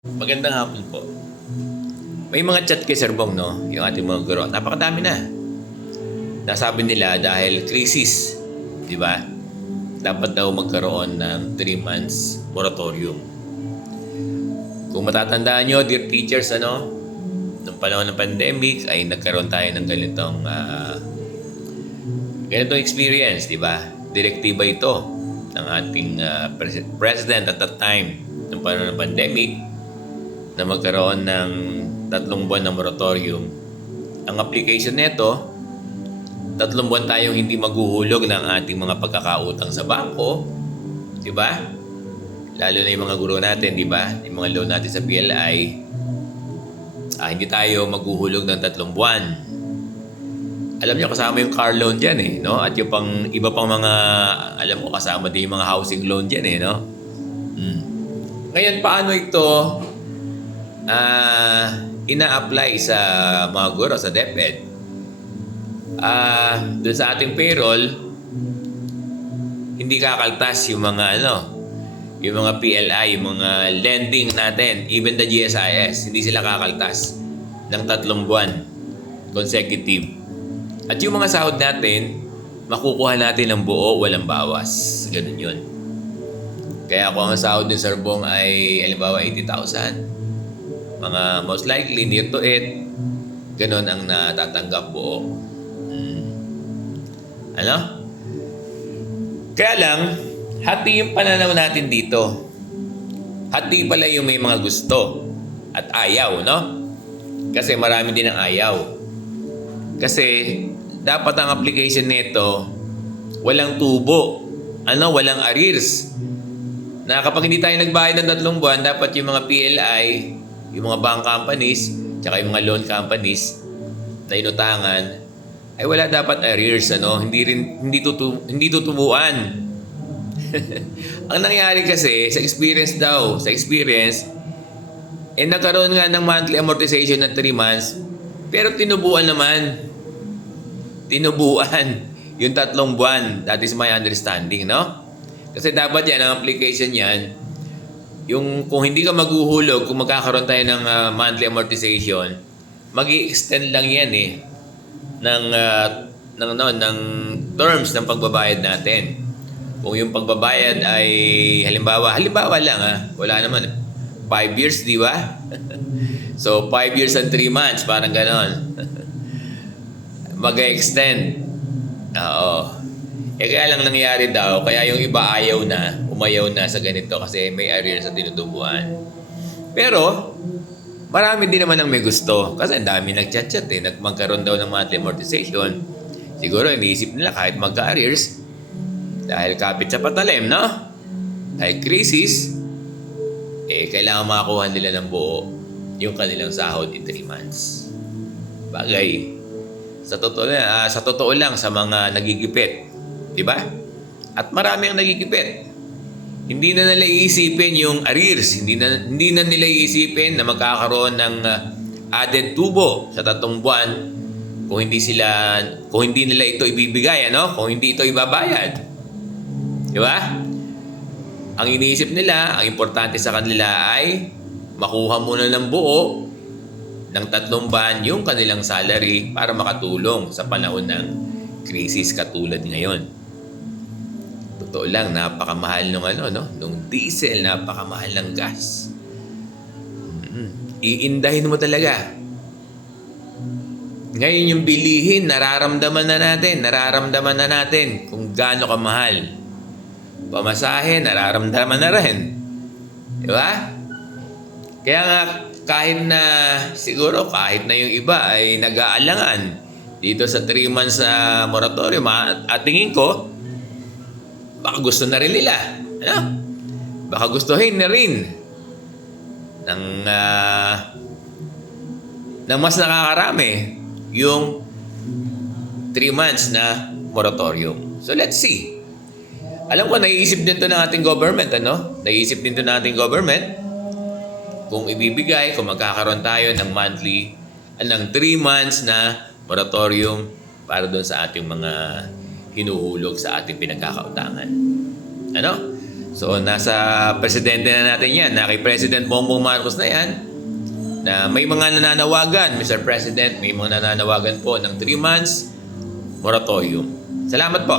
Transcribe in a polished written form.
Magandang hapon po. May mga chat kay Sir Bong, no? Yung ating mga guro. Napakadami na. Nasabi nila dahil crisis, di ba? Dapat daw magkaroon ng 3 months moratorium. Kung matatandaan nyo, dear teachers, nung panahon ng pandemic ay nagkaroon tayo ng ganitong experience, di ba? Direktiba ito ng ating president at that time nung panahon ng pandemic na magkaroon ng 3 buwan ng moratorium. Ang application nito, 3 buwan tayong hindi maghuhulog ng ating mga pagkakautang sa bangko, di ba? Lalo na yung mga guro natin, di ba? Yung mga loan natin sa PLI, hindi tayo maghuhulog ng 3 buwan. Alam niyo, kasama yung car loan dyan no? At yung iba pang mga, alam ko, kasama din yung mga housing loan dyan no? Ngayon, paano ito ina-apply sa mga guro, sa DepEd? Doon sa ating payroll, hindi kakaltas yung mga yung mga PLI, yung mga lending natin, even the GSIS, hindi sila kakaltas ng 3 buwan consecutive. At yung mga sahod natin, makukuha natin ng buo, walang bawas. Ganun yun. Kaya kung ang sahod ni Sir Bong ay, halimbawa, 80,000, mga most likely, near to it, ganun ang natatanggap buo. Kaya lang, hati yung pananaw natin dito. Hati pala yung may mga gusto at ayaw, no? Kasi marami din ang ayaw. Kasi dapat ang application nito walang tubo, walang arrears. Na kapag hindi tayo nagbayad ng 3 buwan, dapat yung mga PLI, yung mga bank companies, tsaka yung mga loan companies na inutangan, ay wala dapat arrears, hindi tutubuan. Ang nangyari kasi sa experience, nagkaroon nga ng monthly amortization na 3 months, pero tinubuan yung 3 buwan. That is my understanding, no? Kasi dapat yan, ang application yan, yung kung hindi ka maghuhulog, kung magkakaroon tayo ng monthly amortization, mag-i-extend lang yan ng terms ng pagbabayad natin. Kung yung pagbabayad ay halimbawa lang wala naman 5 years, di ba? So 5 years and 3 months, parang ganon. Mag-extend. Oo. Kaya lang nangyari daw, kaya yung iba umayaw na sa ganito kasi may arrears sa tinutubuan. Pero, marami din naman ang may gusto. Kasi ang dami nag-chat-chat magkaroon daw ng monthly amortization. Siguro iniisip nila kahit magka-arrears, dahil kapit sa patalim, no? Dahil crisis, kailangan makakuha nila ng buo yung kanilang sahod in 3 months. Bagay. Sa totoo lang, sa mga nagigipit, di ba? At marami ang nagigipit. Hindi na nila iisipin yung arrears. Hindi na nila iisipin na magkakaroon ng added tubo sa 3 buwan kung hindi nila ito ibibigay, kung hindi ito ibabayad. Di ba? Ang iniisip nila, ang importante sa kanila ay makuha muna ng buo ng 3 buwan yung kanilang salary para makatulong sa panahon ng krisis katulad ngayon. Totoo lang, napakamahal nung diesel, napakamahal ng gas. Iindahin mo talaga. Ngayon yung bilihin, nararamdaman na natin kung gaano kamahal. Pamasahe, nararamdaman na rin. Di ba? Kaya nga, kahit na yung iba ay nag-aalangan dito sa 3 months moratorium, at tingin ko, baka gusto na rin nila. Baka gustuhin na rin ng mas nakakarami yung 3 months na moratorium. So let's see. Alam ko, naiisip din to ng ating government, Naiisip din to ng ating government kung ibibigay, kung magkakaroon tayo ng ng 3 months na moratorium para doon sa ating mga hinuhulog sa ating pinagkakautangan. So, nasa presidente na natin yan. Na kay President Bongbong Marcos na yan. Na may mga nananawagan, Mr. President, may mga nananawagan po ng 3 months moratorium. Salamat po.